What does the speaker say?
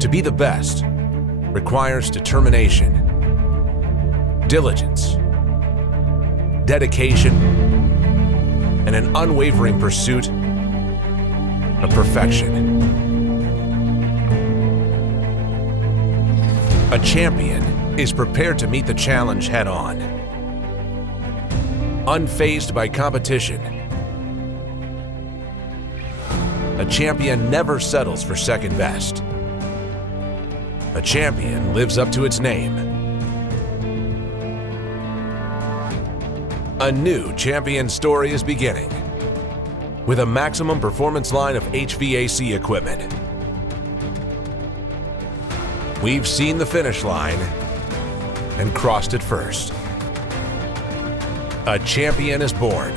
To be the best requires determination, diligence, dedication, and an unwavering pursuit of perfection. A champion is prepared to meet the challenge head-on. Unfazed by competition, a champion never settles for second best. A champion lives up to its name. A new champion story is beginning with a maximum performance line of HVAC equipment. We've seen the finish line and crossed it first. A champion is born.